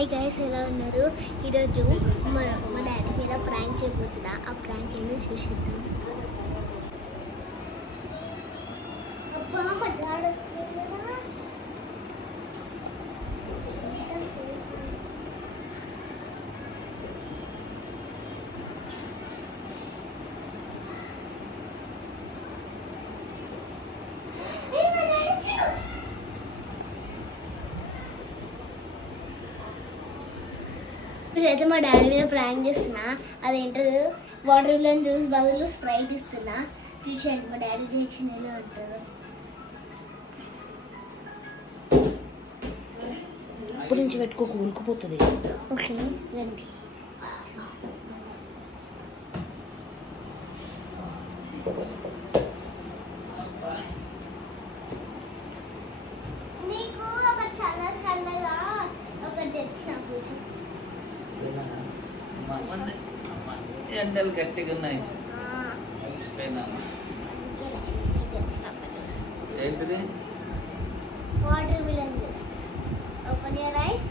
Hi guys, ఎలా ఉన్నారు? ఈరోజు మా డాడీ మీద ప్రాంక్ చేయబోతున్నా. ఆ ప్రాంక్ ఏమో చూసేద్దాం. అబ్బా, మా డాడీ వస్తుంది కదా. అయితే మా డాడీ మీద ప్రాంక్ చేస్తున్నా. అదేంటో వాటర్ మిలన్ జ్యూస్ బదులు స్ప్రైట్ ఇస్తున్నా. చూసేయండి మా డాడీ రియాక్షన్ ఎలా ఉంటుందో. ఇప్పటి నుంచి పెట్టుకోకు, ఉలికిపోతుంది. ఓకే రండి. నీకు ఒక చల్లగా ఒకటి తెచ్చిన పూజ. ఎండలు గట్టిగా ఉన్నాయి. ఏంటిది? Water melon juice. Open your eyes.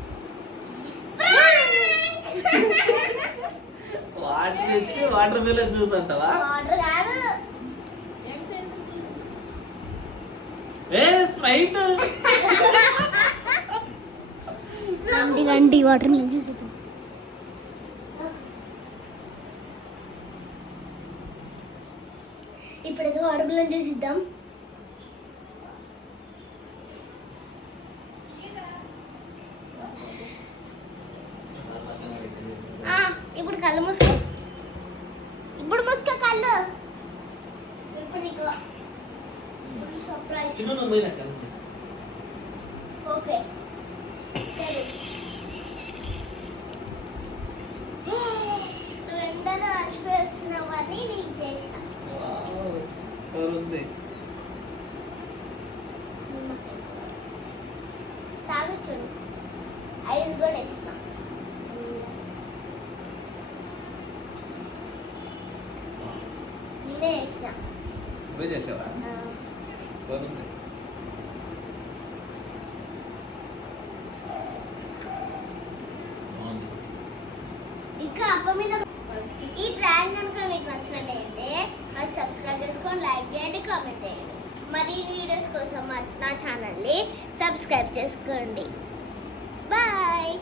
Water ఇచ్చి వాటర్ మిలన్ జ్యూస్ అంటావా? వాటర్ కాదు, స్ప్రైట్. గంటి వాటర్ మిలన్ జ్యూస్. ఇప్పుడైతే వాటర్ మిలన్ జ్యూస్ ఇద్దాం. ఇప్పుడు కళ్ళు మూసుకో. ఇప్పుడు మూసుకో కళ్ళు. ఇప్పుడు నీకు సర్ప్రైజ్. ఓకే, రెండో అడిపేస్తున్నావని నీకు చేసిన. తాగు చూడు. ఐదు కూడా వేసిన. నేనే వేసిన. చేసావా? ఇంకా అప్ప మీద. ఈ ప్రాంక్ కనుక మీకు నచ్చినట్లయితే సబ్స్క్రైబ్ చేసుకొని, లైక్ చేయండి, కామెంట్ చేయండి. మరిన్ని వీడియోస్ కోసం నా ఛానల్ని సబ్స్క్రైబ్ చేసుకోండి. బాయ్.